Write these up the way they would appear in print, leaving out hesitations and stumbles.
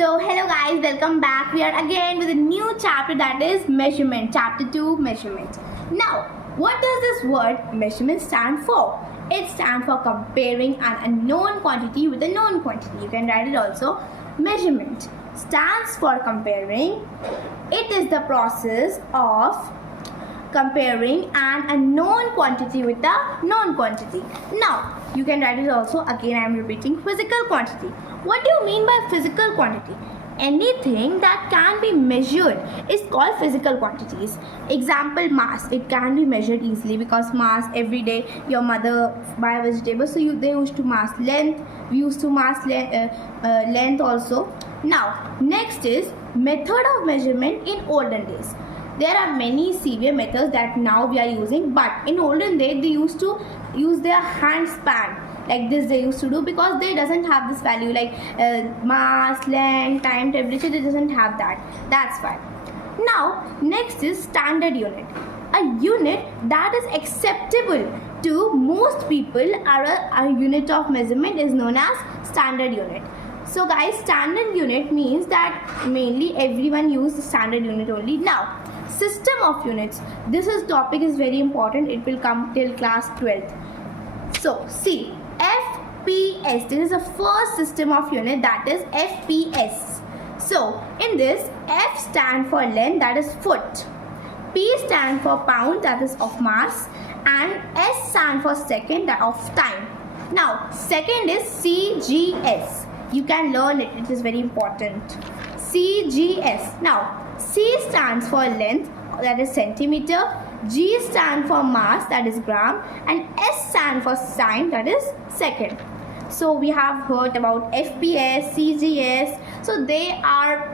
So hello guys, welcome back. We are again with a new chapter, that is measurement, chapter 2, measurement. Now, what does this word measurement stand for? It stands for comparing an unknown quantity with a known quantity. You can write it also. Measurement stands for comparing. It is the process of comparing an unknown quantity with a known quantity. Now, you can write it also. Again, I am repeating, physical quantity. What do you mean by physical quantity? Anything that can be measured is called physical quantities. Example, mass. It can be measured easily because mass, every day your mother buy vegetables, so they used to mass. Length, we used to mass length also. Now, next is method of measurement in olden days. There are many severe methods that now we are using, but in olden days they used to use their hand span. Like this they used to do because they doesn't have this value like mass, length, time, temperature. They doesn't have that. That's why. Now next is standard unit. A unit that is acceptable to most people, a unit of measurement is known as standard unit. So guys, standard unit means that mainly everyone use the standard unit only. Now, system of units. This topic is very important. It will come till class 12th. So see, FPS. This is the first system of unit, that is FPS. So in this, F stand for length, that is foot. P stand for pound, that is of mass, and S stand for second, that of time. Now second is CGS. You can learn it. It is very important. CGS. Now C stands for length, that is centimeter. G stands for mass, that is gram, and S stands for time, that is second. So we have heard about FPS, CGS. So they are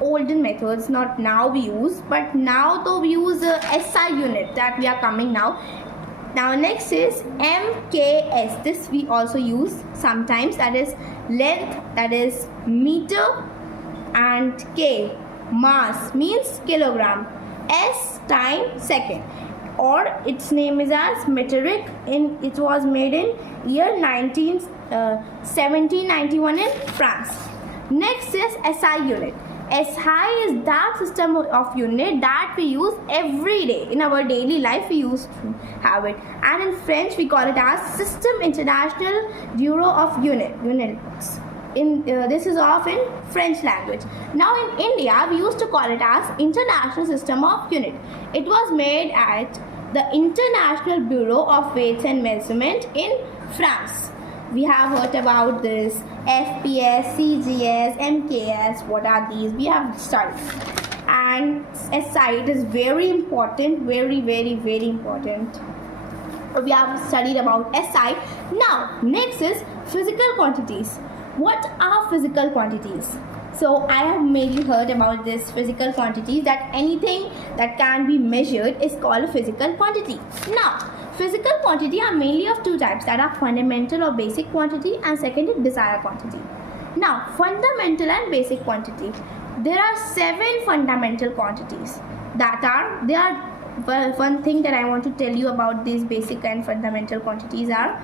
olden methods, not now we use, but now though we use SI unit that we are coming now. Now next is MKS. This we also use sometimes, that is length, that is meter, and K, mass, means kilogram. S, time, second, or its name is as metric. It was made in year 1791 in France. Next is SI unit. SI is that system of unit that we use every day in our daily life. We used to have it, and in French we call it as System International Bureau of Units. This is of in French language. Now in India we used to call it as International System of Unit. It was made at the International Bureau of Weights and Measurement in France. We have heard about this FPS, CGS, MKS. What are these? We have studied. And SI, it is very important, very important. We have studied about SI. Now next is physical quantities. What are physical quantities? So I have mainly heard about this physical quantities, that anything that can be measured is called a physical quantity. Now, physical quantity are mainly of two types, that are fundamental or basic quantity, and second is desired quantity. Now, fundamental and basic quantity. There are 7 fundamental quantities. One thing that I want to tell you about these basic and fundamental quantities are,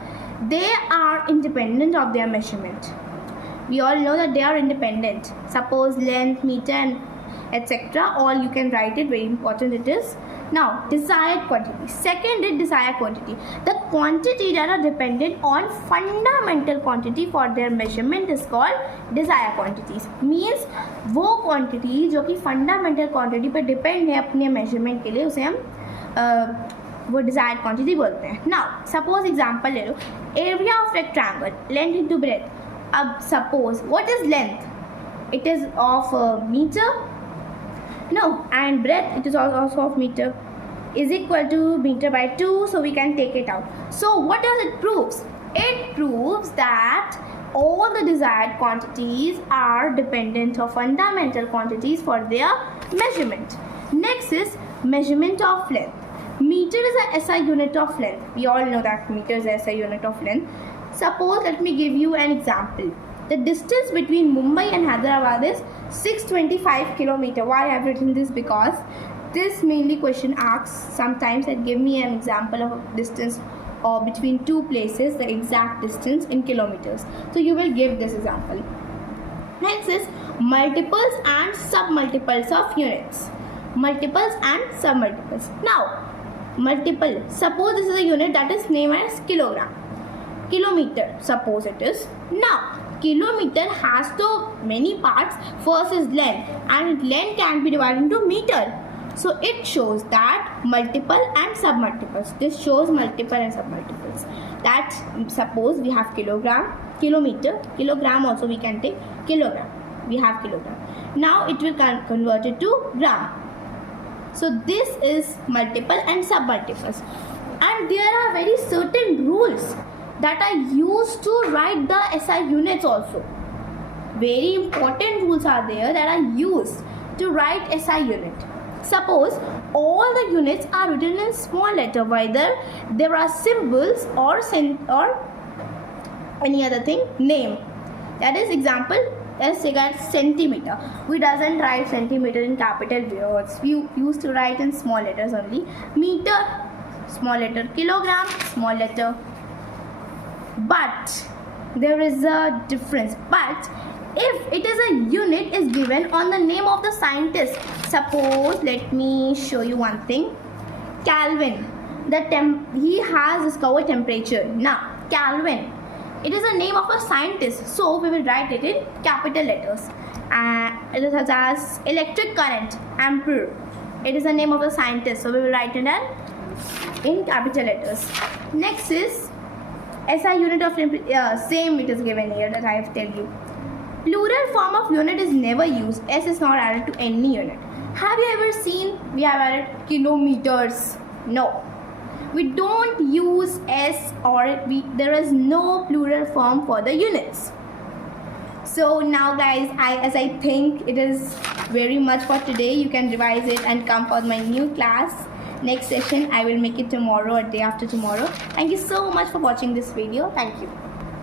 they are independent of their measurement. We all know that they are independent. Suppose length, meter, and etc. All you can write it. Very important it is. Now, desired quantity. Second is desired quantity. The quantity that are dependent on fundamental quantity for their measurement is called desired quantities. Means वो quantity जो कि fundamental quantity पर depend है अपने measurement के लिए, उसे हम वो desired quantity बोलते हैं. Now, suppose example ले लो. Area of rectangle, length into breadth. Suppose, what is length? It is of meter. No, and breadth, it is also of meter, is equal to meter by 2. So we can take it out. So what does it proves? It proves that all the desired quantities are dependent of fundamental quantities for their measurement. Next is measurement of length. Meter is a SI unit of length. We all know that meter is a SI unit of length. Suppose, let me give you an example. The distance between Mumbai and Hyderabad is 625 km. Why I have written this? Because this mainly question asks sometimes that give me an example of a distance or between two places, the exact distance in kilometers. So you will give this example. Next is multiples and submultiples of units. Multiples and submultiples. Now, multiple. Suppose this is a unit that is named as kilogram. Kilometer, suppose it is. Now, kilometer has so many parts. First is length, and length can be divided into meter. So it shows that multiple and submultiples. This shows multiple and submultiples. That suppose we have kilogram, kilometer, kilogram also we can take kilogram. We have kilogram. Now it will convert it to gram. So this is multiple and submultiples. And there are very certain rules that are used to write the SI units also. Very important rules are there that are used to write SI unit. Suppose all the units are written in small letter, whether there are symbols or any other thing, name. That is example, let's take a centimeter. We doesn't write centimeter in capital words. We used to write in small letters only. Meter, small letter. Kilogram, small letter. But there is a difference. But if it is a unit is given on the name of the scientist, suppose, let me show you one thing. Kelvin, he has discovered temperature. Now, Kelvin, it is a name of a scientist, so we will write it in capital letters. It is such as electric current, ampere. It is the name of a scientist, so we will write it in capital letters. Next is SI unit of same it is given here that I have told you. Plural form of unit is never used. S is not added to any unit. Have you ever seen we have added kilometers? No. We don't use S or there is no plural form for the units. So now guys, as I think it is very much for today, you can revise it and come for my new class. Next session I will make it tomorrow or day after tomorrow. Thank you so much for watching this video. Thank you.